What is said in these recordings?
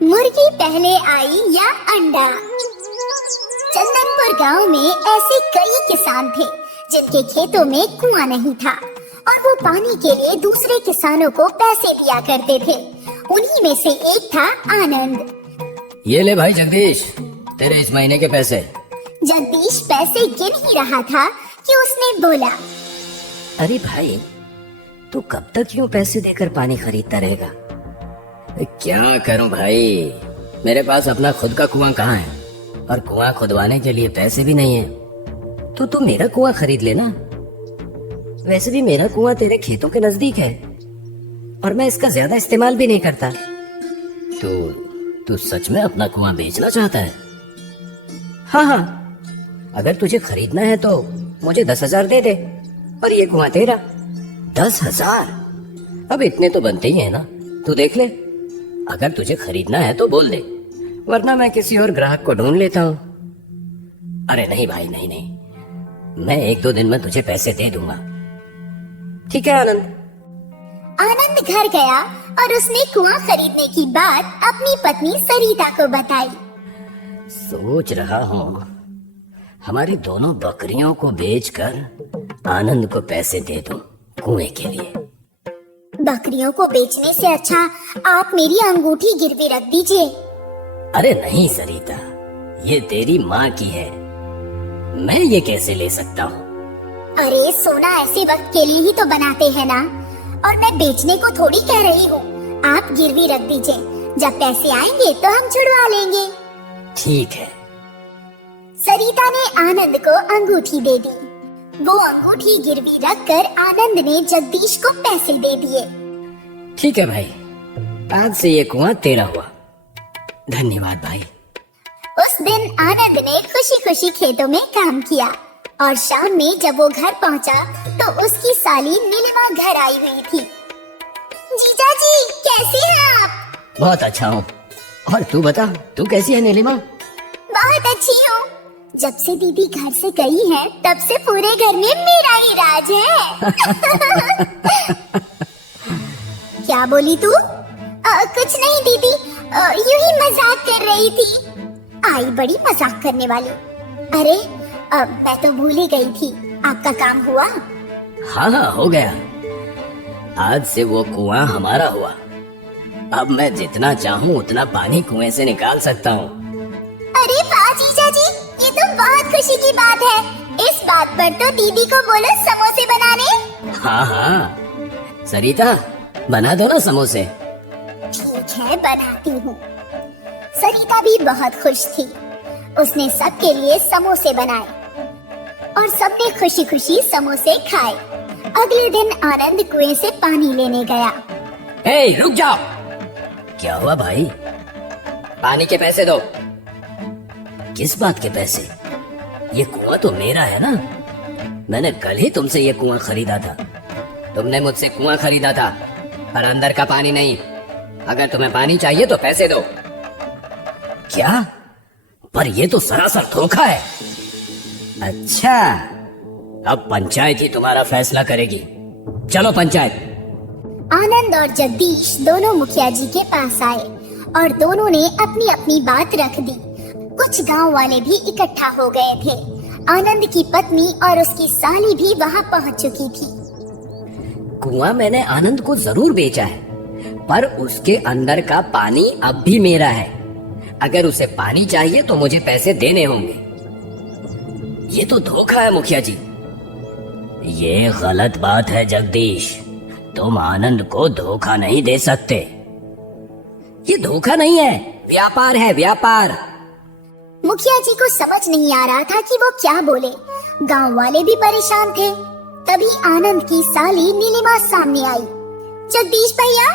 मुर्गी पहले आई या अंडा। चंदनपुर गांव में ऐसे कई किसान थे जिनके खेतों में कुआं नहीं था और वो पानी के लिए दूसरे किसानों को पैसे दिया करते थे। उन्हीं में से एक था आनंद। ये ले भाई जगदीश, तेरे इस महीने के पैसे। जगदीश पैसे गिन ही रहा था कि उसने बोला, अरे भाई, तू कब तक यूं पैसे देकर पानी खरीदता रहेगा? क्या करूं भाई, मेरे पास अपना खुद का कुआं कहाँ है और कुआं खुदवाने के लिए पैसे भी नहीं है। तो तू मेरा कुआं खरीद लेना। वैसे भी मेरा कुआं तेरे खेतों के नजदीक है और मैं इसका ज्यादा इस्तेमाल भी नहीं करता। तू सच में अपना कुआं बेचना चाहता है? हाँ, अगर तुझे खरीदना है तो मुझे 10,000 दे दे और ये कुआं तेरा। 10,000? अब इतने तो बनते ही है ना, तू देख ले। अगर तुझे खरीदना है तो बोल दे, वरना मैं किसी और ग्राहक को ढूंढ लेता हूँ। अरे नहीं भाई, नहीं, मैं 1-2 दिन में तुझे पैसे दे दूंगा। ठीक है आनंद घर गया और उसने कुआं खरीदने की बात अपनी पत्नी सरिता को बताई। सोच रहा हूँ हमारी दोनों बकरियों को बेचकर आनंद को पैसे दे दूं कुएं के लिए। बकरियों को बेचने से अच्छा आप मेरी अंगूठी गिरवी रख दीजिए। अरे नहीं सरिता, ये तेरी माँ की है, मैं ये कैसे ले सकता हूँ? अरे सोना ऐसे वक्त के लिए ही तो बनाते हैं ना, और मैं बेचने को थोड़ी कह रही हूँ। आप गिरवी रख दीजिए, जब पैसे आएंगे तो हम छुड़वा लेंगे। ठीक है। सरिता ने आनंद को अंगूठी दे दी। वो अंगूठी गिरवी रखकर आनंद ने जगदीश को पैसे दे दिए। ठीक है भाई, आज से ये कुआं तेरा हुआ। धन्यवाद भाई। उस दिन आनंद ने खुशी खुशी खेतों में काम किया और शाम में जब वो घर पहुंचा तो उसकी साली नीलिमा घर आई हुई थी। जीजा जी, कैसे हैं आप? बहुत अच्छा हूँ, और तू बता, तू कैसी है नीलिमा? बहुत अच्छी हूँ। जब से दीदी घर से गई है तब से पूरे घर में मेरा ही राज है। क्या बोली तू? कुछ नहीं दीदी, यूं ही मजाक कर रही थी। आई बड़ी मजाक करने वाली। अरे मैं तो भूल ही गई थी, आपका काम हुआ? हाँ, हो गया। आज से वो कुआं हमारा हुआ। अब मैं जितना चाहूँ उतना पानी कुएं से निकाल सकता हूँ। अरे वाह जीजा जी, ये तो बहुत खुशी की बात है। इस बात पर तो दीदी को बोलो समोसे बनाने। हाँ, सरिता बना दो ना समोसे। ठीक है, बनाती हूँ। सरिता भी बहुत खुश थी। उसने सबके लिए समोसे बनाए और सबने खुशी खुशी समोसे खाए। अगले दिन आनंद कुएं से पानी लेने गया। हे, रुक जाओ। क्या हुआ भाई? पानी के पैसे दो। किस बात के पैसे? ये कुआं तो मेरा है ना, मैंने कल ही तुमसे ये कुआं खरीदा था। तुमने मुझसे कुआं खरीदा था पर अंदर का पानी नहीं। अगर तुम्हें पानी चाहिए तो पैसे दो। क्या? पर ये तो सरासर धोखा है। अच्छा, अब पंचायत ही तुम्हारा फैसला करेगी। चलो पंचायत। आनंद और जगदीश दोनों मुखिया जी के पास आए और दोनों ने अपनी अपनी बात रख दी। कुछ गांव वाले भी इकट्ठा हो गए थे। आनंद की पत्नी और उसकी साली भी वहां पहुंच चुकी थी। कुआं मैंने आनंद को जरूर बेचा है, पर उसके अंदर का पानी अब भी मेरा है। अगर उसे पानी चाहिए तो मुझे पैसे देने होंगे। ये तो धोखा है मुखिया जी। ये गलत बात है जगदीश, तुम आनंद को धोखा नहीं दे सकते। ये धोखा नहीं है, व्यापार है, व्यापार। मुखिया जी को समझ नहीं आ रहा था कि वो क्या बोले। गांव वाले भी परेशान थे। तभी आनंद की साली नीलिमा सामने आई। जगदीश भैया,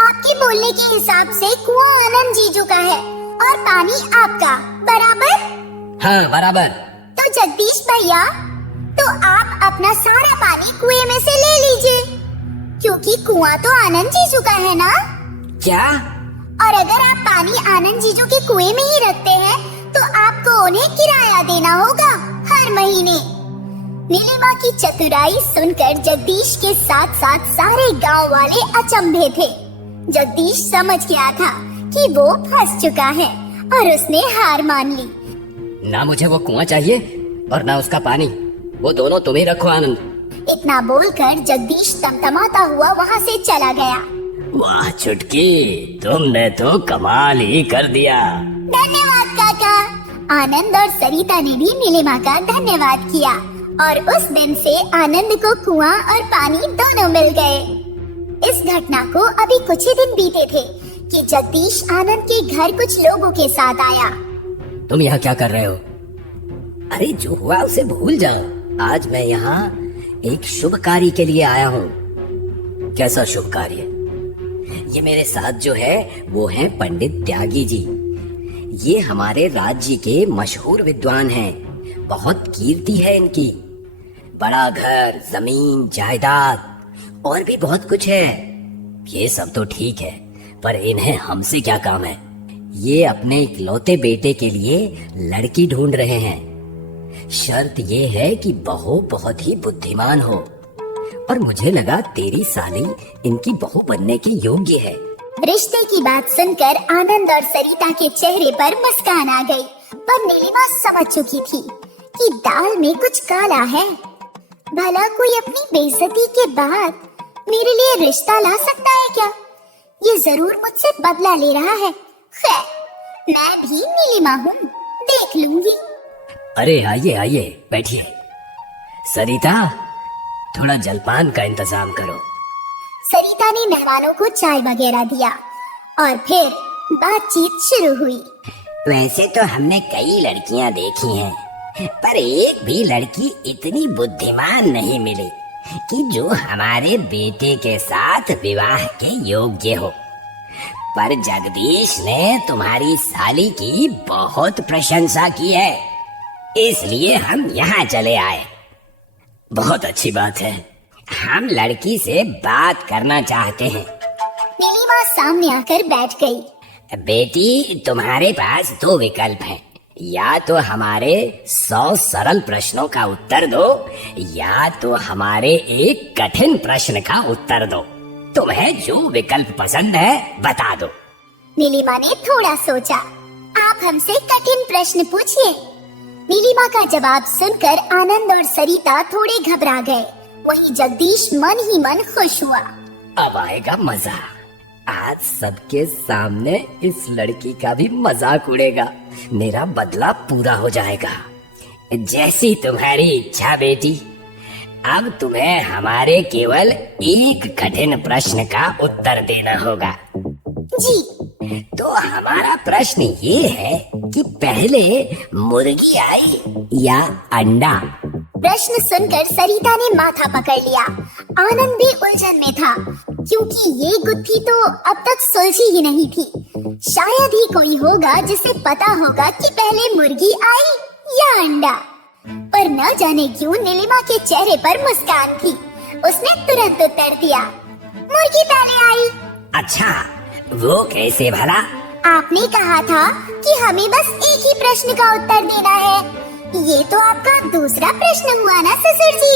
आपके बोलने के हिसाब से कुआं आनंद जीजू का है और पानी आपका, बराबर? हाँ, बराबर। तो जगदीश भैया, तो आप अपना सारा पानी कुएं में से ले लीजिए, क्योंकि कुआं तो आनंद जीजू का है ना? क्या? और अगर आप पानी आनंद जीजू के कुएं में ही रखते हैं तो आपको उन्हें किराया देना होगा हर महीने। नीलिमा की चतुराई सुनकर जगदीश के साथ साथ सारे गांव वाले अचंभे थे। जगदीश समझ गया था कि वो फंस चुका है और उसने हार मान ली। ना मुझे वो कुआं चाहिए और ना उसका पानी, वो दोनों तुम ही रखो आनंद। इतना बोलकर जगदीश तमतमाता हुआ वहाँ से चला गया। वाह चुटकी, तुमने तो कमाल ही कर दिया। धन्यवाद काका। आनंद और सरिता ने भी नीलिमा का धन्यवाद किया और उस दिन से आनंद को कुआं और पानी दोनों मिल गए। इस घटना को अभी कुछ ही दिन बीते थे कि जगदीश आनंद के घर कुछ लोगों के साथ आया। तुम यहाँ क्या कर रहे हो? अरे जो हुआ उसे भूल जाओ। आज मैं यहाँ एक शुभ कार्य के लिए आया हूँ। कैसा शुभ कार्य? ये मेरे साथ जो है वो है पंडित त्यागी जी। ये हमारे राज्य के मशहूर विद्वान हैं। बहुत कीर्ति है इनकी। बड़ा घर, जमीन, जायदाद और भी बहुत कुछ है। ये सब तो ठीक है, पर इन्हें हमसे क्या काम है? ये अपने इकलौते बेटे के लिए लड़की ढूंढ रहे हैं। शर्त ये है कि बहू बहुत ही बुद्धिमान हो, और मुझे लगा तेरी साली इनकी बहू बनने के योग्य है। रिश्ते की बात सुनकर आनंद और सरिता के चेहरे पर मुस्कान आ गई, पर नीलिमा समझ चुकी थी कि दाल में कुछ काला है। भला कोई अपनी बेइज्जती के बाद मेरे लिए रिश्ता ला सकता है क्या? ये जरूर मुझसे बदला ले रहा है। खैर, मैं भी नीलिमा हूँ, देख लूंगी। अरे आइए आइए, बैठिए। सरिता, थोड़ा जलपान का इंतजाम करो। सरिता ने मेहमानों को चाय वगैरह दिया और फिर बातचीत शुरू हुई। वैसे तो हमने कई लड़कियां देखी हैं, पर एक भी लड़की इतनी बुद्धिमान नहीं मिली कि जो हमारे बेटे के साथ विवाह के योग्य हो। पर जगदीश ने तुम्हारी साली की बहुत प्रशंसा की है, इसलिए हम यहाँ चले आए। बहुत अच्छी बात है। हम लड़की से बात करना चाहते हैं। नीलिमा सामने आकर बैठ गई। बेटी, तुम्हारे पास दो विकल्प हैं। या तो हमारे 100 सरल प्रश्नों का उत्तर दो, या तो हमारे एक कठिन प्रश्न का उत्तर दो। तुम्हें जो विकल्प पसंद है बता दो। नीलिमा ने थोड़ा सोचा। आप हमसे कठिन प्रश्न पूछिए। नीलिमा का जवाब सुनकर आनंद और सरिता थोड़े घबरा गए। वहीं जगदीश मन ही मन खुश हुआ। अब आएगा मजा। आज सबके सामने इस लड़की का भी मजाक उड़ेगा। मेरा बदला पूरा हो जाएगा। जैसी तुम्हारी इच्छा बेटी। अब तुम्हें हमारे केवल एक कठिन प्रश्न का उत्तर देना होगा। जी। तो हमारा प्रश्न ये है कि पहले मुर्गी आई या अंडा? प्रश्न सुनकर सरिता ने माथा पकड़ लिया। आनंद भी उलझन में था, क्योंकि ये गुत्थी तो अब तक सुलझी ही नहीं थी। शायद ही कोई होगा जिसे पता होगा कि पहले मुर्गी आई या अंडा। पर न जाने क्यों नीलिमा के चेहरे पर मुस्कान थी। उसने तुरंत उत्तर दिया, मुर्गी पहले आई। अच्छा, वो कैसे भला? आपने कहा था कि हमें बस एक ही प्रश्न का उत्तर देना है। ये तो आपका दूसरा प्रश्न हुआ ना ससुर जी?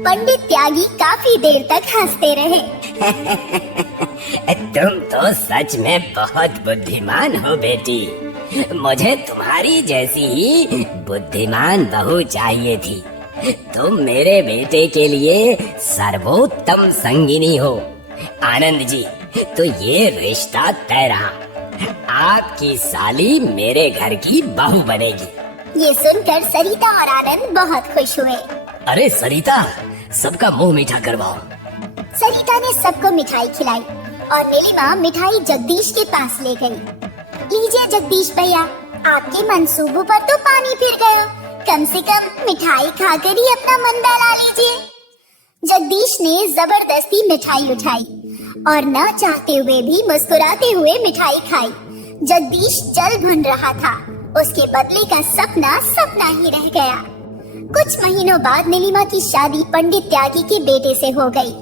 पंडित त्यागी काफी देर तक हंसते रहे। तुम तो सच में बहुत बुद्धिमान हो बेटी। मुझे तुम्हारी जैसी ही बुद्धिमान बहू चाहिए थी। तुम मेरे बेटे के लिए सर्वोत्तम संगिनी हो। आनंद जी, तो ये रिश्ता तय रहा। आपकी साली मेरे घर की बहू बनेगी। ये सुनकर सरिता और आनंद बहुत खुश हुए। अरे सरिता, सबका मुंह मीठा करवाओ। सरिता ने सबको मिठाई खिलाई और नीलिमा मिठाई जगदीश के पास ले गई। लीजिए जगदीश भैया, आपके मंसूबों पर तो पानी फिर गया। कम से कम मिठाई खाकर ही अपना मन बहला लीजिए। जगदीश ने जबरदस्ती मिठाई उठाई और न चाहते हुए भी मुस्कुराते हुए मिठाई खाई। जगदीश जल भुन रहा था। उसके बदले का सपना सपना ही रह गया। कुछ महीनों बाद नीलिमा की शादी पंडित त्यागी के बेटे से हो गई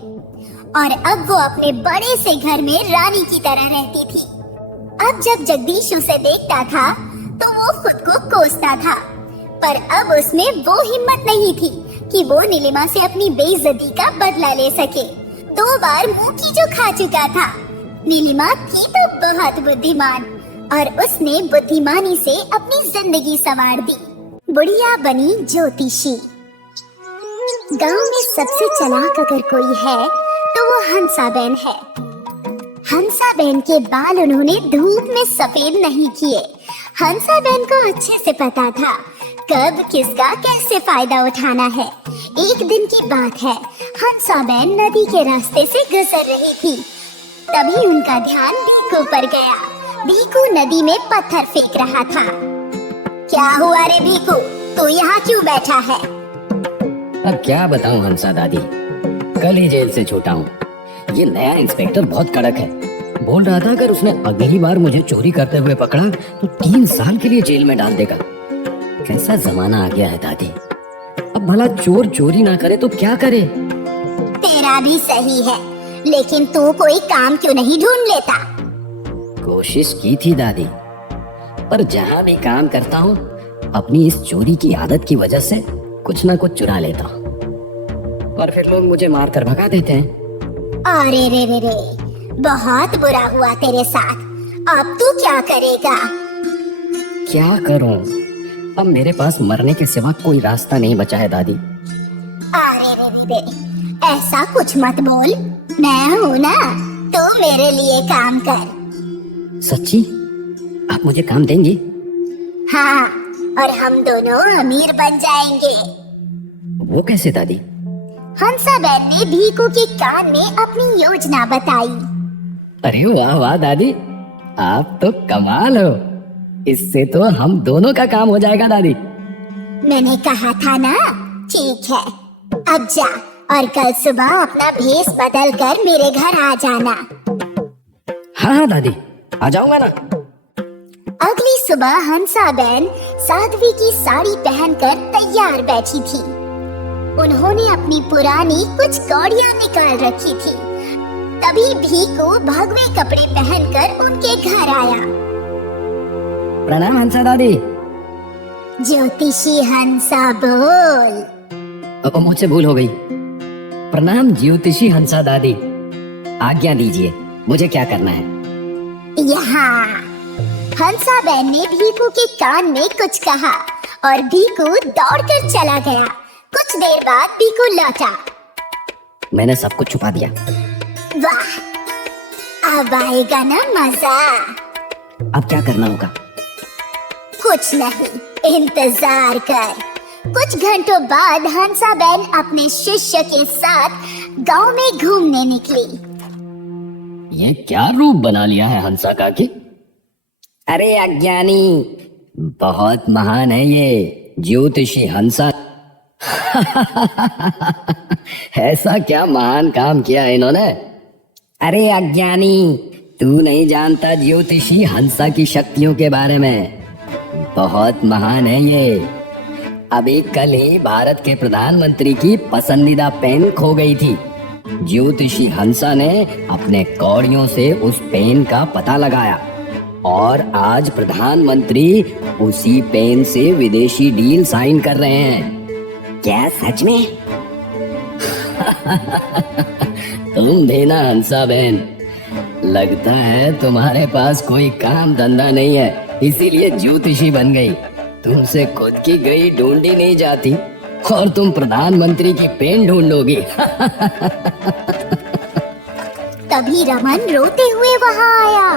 और अब वो अपने बड़े से घर में रानी की तरह रहती थी। अब जब जगदीश उसे देखता था तो वो खुद को कोसता था, पर अब उसमें वो हिम्मत नहीं थी कि वो नीलिमा से अपनी बेइज्जती का बदला ले सके। 2 बार मुंह की जो खा चुका था। नीलिमा थी तो बहुत बुद्धिमान और उसने बुद्धिमानी से अपनी जिंदगी संवार दी। बुढ़िया बनी ज्योतिषी। गांव में सबसे चालाक अगर कोई है तो वो हंसाबेन है। हंसाबेन के बाल उन्होंने धूप में सफेद नहीं किए। हंसाबेन को अच्छे से पता था कब किसका कैसे फायदा उठाना है। एक दिन की बात है, हंसाबेन नदी के रास्ते से गुजर रही थी। तभी उनका ध्यान भीकू पर गया। भीकू नदी में पत्थर फेंक रहा था। क्या हुआ रे भीकू, तू यहाँ क्यों बैठा है? अब क्या बताऊं हंसा दादी, कल ही जेल से छूटा हूँ। ये नया इंस्पेक्टर बहुत कड़क है। बोल रहा था अगर उसने अगली बार मुझे चोरी करते हुए पकड़ा तो 3 साल के लिए जेल में डाल देगा। कैसा जमाना आ गया है दादी। अब भला चोर चोरी ना करे तो क्या करे? तेरा भी सही है, लेकिन तू कोई काम क्यों नहीं ढूंढ लेता? कोशिश की थी दादी, पर जहाँ भी काम करता हूँ अपनी इस चोरी की आदत की वजह से कुछ ना कुछ चुरा लेता हूँ और फिर लोग मुझे मार कर भगा देते हैं। अरे रे रे रे, बहुत बुरा हुआ तेरे साथ। अब तू क्या करेगा? क्या करूं? अब मेरे पास मरने के सिवा कोई रास्ता नहीं बचा है दादी। अरे रे रे रे, ऐसा कुछ मत बोल। मैं हूँ ना, तू मेरे लिए काम कर। सच्ची? आप मुझे काम देंगी? हाँ, और हम दोनों अमीर बन जाएंगे। वो कैसे दादी? हंसाबेन ने भीकू के कान में अपनी योजना बताई। अरे वाह वाह दादी, आप तो कमाल हो। इससे तो हम दोनों का काम हो जाएगा दादी। मैंने कहा था ना। ठीक है, अब जा और कल सुबह अपना भेष बदल कर मेरे घर आ जाना। हाँ हाँ दादी, आ जाऊंगा ना। अगली सुबह हंसाबेन साध्वी की साड़ी पहनकर तैयार बैठी थी। उन्होंने अपनी पुरानी कुछ कौड़ियां निकाल रखी थी। तभी भीकू भगवे कपड़े पहनकर उनके घर आया। प्रणाम हंसा दादी। ज्योतिषी हंसा बोल। अब मुझसे भूल हो गई। प्रणाम ज्योतिषी हंसा दादी, आज्ञा दीजिए, मुझे क्या करना है? यहाँ हंसाबेन ने भीकू के कान में कुछ कहा और भीकू दौड़कर चला गया। कुछ देर बाद भीकू लौटा। मैंने सब कुछ छुपा दिया। वाह, अब आएगा ना मजा। अब क्या करना होगा? कुछ नहीं, इंतजार कर। कुछ घंटों बाद हंसाबेन अपने शिष्य के साथ गांव में घूमने निकली। ये क्या रूप बना लिया है हंसा का की? अरे अज्ञानी, बहुत महान है ये ज्योतिषी हंसा। ऐसा क्या महान काम किया है इन्होंने? अरे अज्ञानी, तू नहीं जानता ज्योतिषी हंसा की शक्तियों के बारे में। बहुत महान है ये। अभी कल ही भारत के प्रधानमंत्री की पसंदीदा पेन खो गई थी। ज्योतिषी हंसा ने अपने कौड़ियों से उस पेन का पता लगाया और आज प्रधानमंत्री उसी पेन से विदेशी डील साइन कर रहे हैं। क्या सच में? तुम भी ना हंसा बहन, लगता है तुम्हारे पास कोई काम धंधा नहीं है, इसीलिए ज्योतिषी बन गई। तुमसे खुद की गई ढूंढी नहीं जाती और तुम प्रधानमंत्री की पेन ढूंढोगी। तभी रमन रोते हुए वहां आया।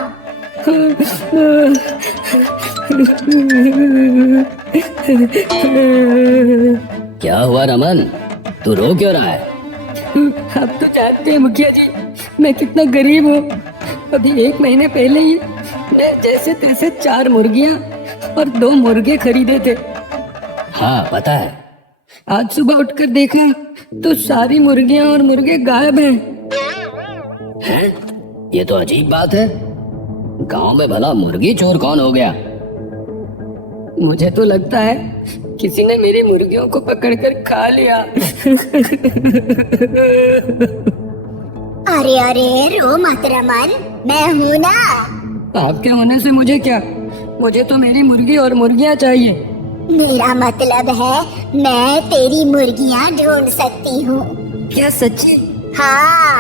क्या हुआ रमन, तू रो क्यों रहा है? आप तो जानते हैं मुखिया जी, मैं कितना गरीब हूँ। अभी 1 महीने पहले ही मैं जैसे तैसे 4 मुर्गियाँ और 2 मुर्गे खरीदे थे। हाँ पता है। आज सुबह उठकर देखा तो सारी मुर्गियाँ और मुर्गे गायब हैं। हैं? ये तो अजीब बात है। गांव में भला मुर्गी चोर कौन हो गया? मुझे तो लगता है किसी ने मेरी मुर्गियों को पकड़कर खा लिया। अरे अरे रो मत रमन, मैं हूँ ना। आपके होने से मुझे क्या, मुझे तो मेरी मुर्गी और मुर्गियाँ चाहिए। मेरा मतलब है मैं तेरी मुर्गियाँ ढूंढ सकती हूँ। क्या सच्ची? हाँ,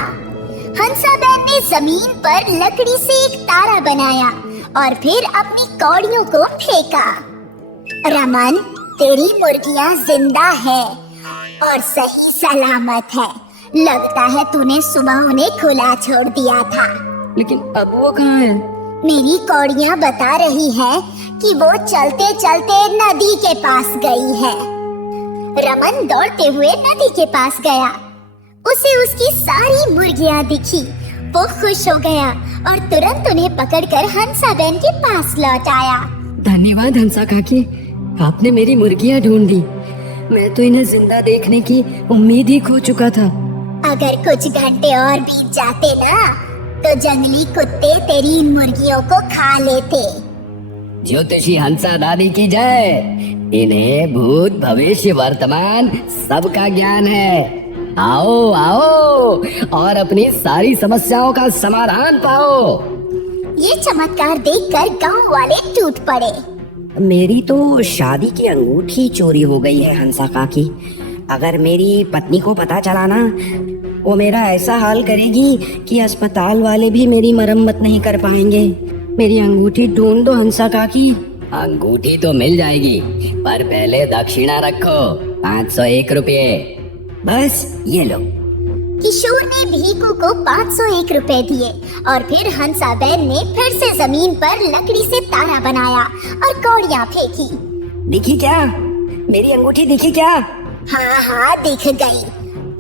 हंसाबेन ने जमीन पर लकड़ी से एक तारा बनाया और फिर अपनी कौड़ियों को फेंका। रमन, तेरी मुर्गियां जिंदा है और सही सलामत है। लगता है तूने सुबह उन्हें खुला छोड़ दिया था। लेकिन अब वो कहाँ है? मेरी कौड़ियां बता रही है कि वो चलते चलते नदी के पास गई है। रमन दौड़ते हुए नदी के पास गया। उसे उसकी सारी मुर्गियां दिखी। वो खुश हो गया और तुरंत उन्हें पकड़कर हंसाबेन के पास लौट आया। धन्यवाद हंसा काकी, आपने मेरी मुर्गियां ढूंढ दी। मैं तो इन्हें जिंदा देखने की उम्मीद ही खो चुका था। अगर कुछ घंटे और बीत जाते ना, तो जंगली कुत्ते तेरी इन मुर्गियों को खा लेते। ज्योतिषी हंसा दादी की जय। इन्हें भूत भविष्य वर्तमान सबका ज्ञान है। आओ आओ और अपनी सारी समस्याओं का समाधान पाओ। ये चमत्कार देखकर गांव वाले टूट पड़े। मेरी तो शादी की अंगूठी चोरी हो गई है हंसा काकी। अगर मेरी पत्नी को पता चला ना, वो मेरा ऐसा हाल करेगी कि अस्पताल वाले भी मेरी मरम्मत नहीं कर पाएंगे। मेरी अंगूठी ढूंढ दो हंसा काकी। अंगूठी तो मिल जाएगी, पर पहले दक्षिणा रखो, 501 रुपये। बस ये लो। किशोर ने भीकू को 501 रुपए दिए और फिर हंसाबेन ने फिर से जमीन पर लकड़ी से तारा बनाया और कौड़ियां फेंकी। दिखी क्या? मेरी अंगूठी दिखी क्या? हाँ हाँ, दिख गई।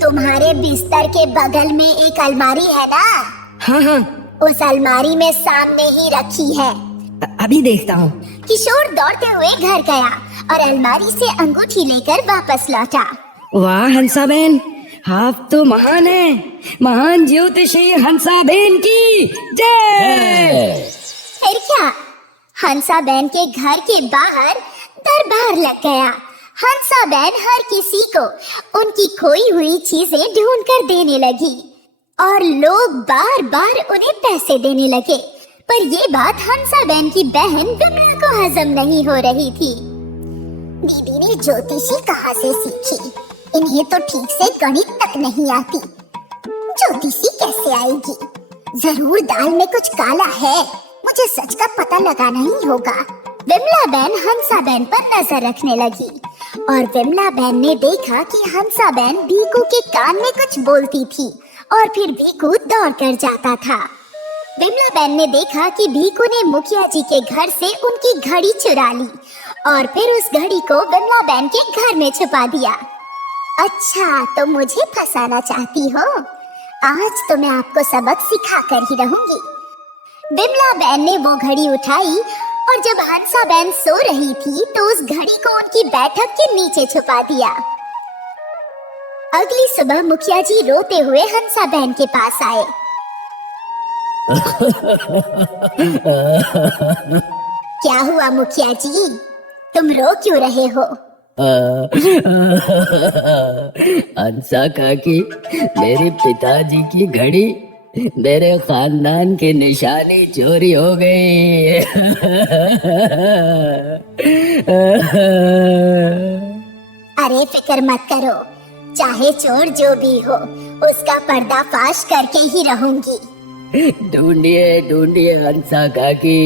तुम्हारे बिस्तर के बगल में एक अलमारी है ना? हाँ हाँ, उस अलमारी में सामने ही रखी है। अभी देखता हूँ। किशोर दौड़ते हुए घर गया और अलमारी से अंगूठी लेकर वापस लौटा। वाह हंसाबेन, आप तो महान है। महान ज्योतिषी हंसाबेन की जय। फिर क्या, हंसाबेन के घर के बाहर दरबार लग गया। हंसाबेन हर किसी को उनकी खोई हुई चीजें ढूंढ कर देने लगी और लोग बार बार उन्हें पैसे देने लगे। पर ये बात हंसाबेन की बहन विमला को हजम नहीं हो रही थी। दीदी ने ज्योतिषी कहाँ से सीखी? इन्हें तो ठीक से गणित तक नहीं आती। ज्योतिषी कैसे आएगी? जरूर दाल में कुछ काला है। मुझे सच का पता लगाना ही होगा। विमला बहन हंसाबेन पर नजर रखने लगी और विमला बहन ने देखा कि हंसाबेन भीकू के कान में कुछ बोलती थी और फिर भीकू दौड़ कर जाता था। विमला बहन ने देखा कि भीकू ने मुखिया जी के घर से उनकी घड़ी चुरा ली और फिर उस घड़ी को विमला बहन के घर में छुपा दिया। अच्छा, तो मुझे फंसाना चाहती हो? आज तो मैं आपको सबक सिखा कर ही रहूंगी। विमला बहन ने वो घड़ी उठाई और जब हंसाबेन सो रही थी तो उस घड़ी को उनकी बैठक के नीचे छुपा दिया। अगली सुबह मुखिया जी रोते हुए हंसाबेन के पास आए। क्या हुआ मुखिया जी, तुम रो क्यों रहे हो? हंसा काकी, मेरे पिताजी की घड़ी मेरे खानदान की निशानी चोरी हो गई। अरे फिक्र मत करो, चाहे चोर जो भी हो उसका पर्दाफाश करके ही रहूंगी। ढूंढिए ढूंढिए हंसा काकी,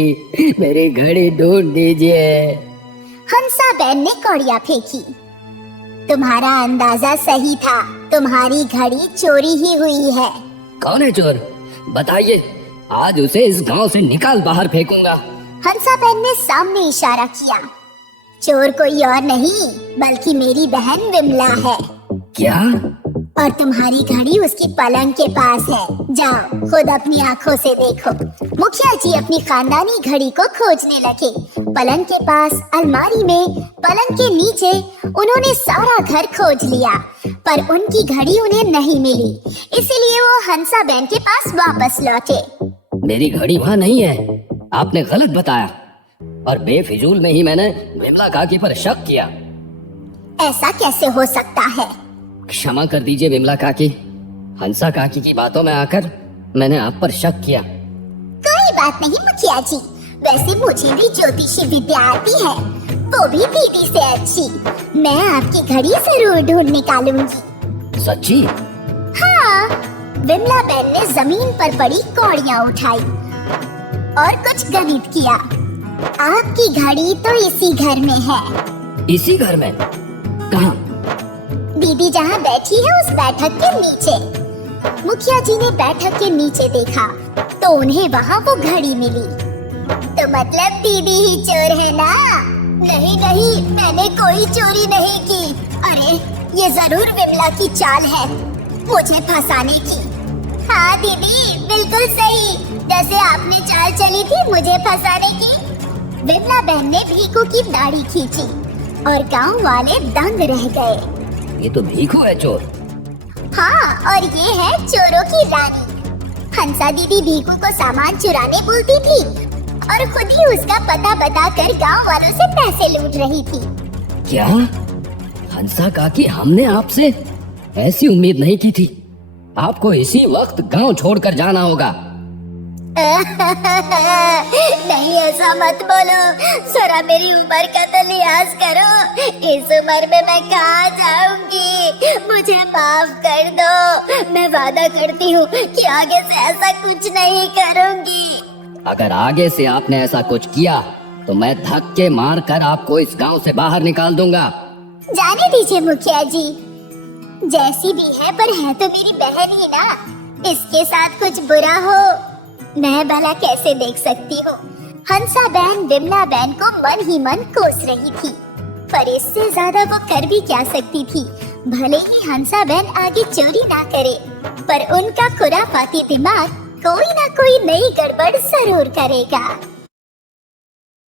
मेरी घड़ी ढूंढ दीजिए। हंसाबेन ने कौड़ियां फेंकी। तुम्हारा अंदाजा सही था, तुम्हारी घड़ी चोरी ही हुई है। कौन है चोर? बताइए, आज उसे इस गांव से निकाल बाहर फेंकूंगा। हंसाबेन ने सामने इशारा किया। चोर कोई और नहीं बल्कि मेरी बहन विमला है। क्या? और तुम्हारी घड़ी उसकी पलंग के पास है। जाओ खुद अपनी आंखों से देखो। मुखिया जी अपनी खानदानी घड़ी को खोजने लगे। पलंग के पास, अलमारी में, पलंग के नीचे, उन्होंने सारा घर खोज लिया पर उनकी घड़ी उन्हें नहीं मिली। इसीलिए वो हंसाबेन के पास वापस लौटे। मेरी घड़ी वहाँ नहीं है, आपने गलत बताया और बेफिजूल में ही मैंने विमला काकी पर शक किया। ऐसा कैसे हो सकता है? क्षमा कर दीजिए विमला काकी, हंसा काकी की बातों में आकर मैंने आप पर शक किया। कोई बात नहीं मुखिया जी, वैसे मुझे भी ज्योतिषी विद्या आती है, वो भी दीदी से अच्छी। मैं आपकी घड़ी जरूर ढूंढ निकालूंगी। सच्ची? हाँ, विमला बहन ने जमीन पर पड़ी कौड़ियां उठाई और कुछ गणित किया। आपकी घड़ी तो इसी घर में है। इसी घर में? कहाँ? दीदी जहाँ बैठी है उस बैठक के नीचे। मुखिया जी ने बैठक के नीचे देखा तो उन्हें वहाँ वो घड़ी मिली। तो मतलब दीदी ही चोर है ना? नहीं नहीं, मैंने कोई चोरी नहीं की। अरे ये जरूर विमला की चाल है मुझे फंसाने की। हाँ दीदी बिल्कुल सही, जैसे आपने चाल चली थी मुझे फंसाने की। विमला बहन ने भीखू की दाढ़ी खींची और गांव वाले दंग रह गए। ये तो भीखू है चोर। हाँ, और ये है चोरों की रानी। हंसा दीदी भीखू को सामान चुराने बोलती थी और खुद ही उसका पता बताकर गांव वालों से पैसे लूट रही थी। क्या? हंसा काकी, हमने आपसे ऐसी उम्मीद नहीं की थी। आपको इसी वक्त गांव छोड़कर जाना होगा। नहीं ऐसा मत बोलो, जरा मेरी उम्र का तो लिहाज करो। इस उम्र में मैं कहाँ जाऊंगी, मुझे माफ कर दो। मैं वादा करती हूँ कि आगे से ऐसा कुछ नहीं करूंगी। अगर आगे से आपने ऐसा कुछ किया तो मैं धक्के मार कर आपको इस गांव से बाहर निकाल दूंगा। जाने दीजिए मुखिया जी, जैसी भी है पर है तो मेरी बहन ही ना। इसके साथ कुछ बुरा हो मैं भला कैसे देख सकती हूँ। हंसा बहन विमला बहन को मन ही मन कोस रही थी, पर इससे ज्यादा वो कर भी क्या सकती थी। भले ही हंसा बहन आगे चोरी ना करे, पर उनका खुराफाती दिमाग कोई ना कोई नई गड़बड़ जरूर करेगा।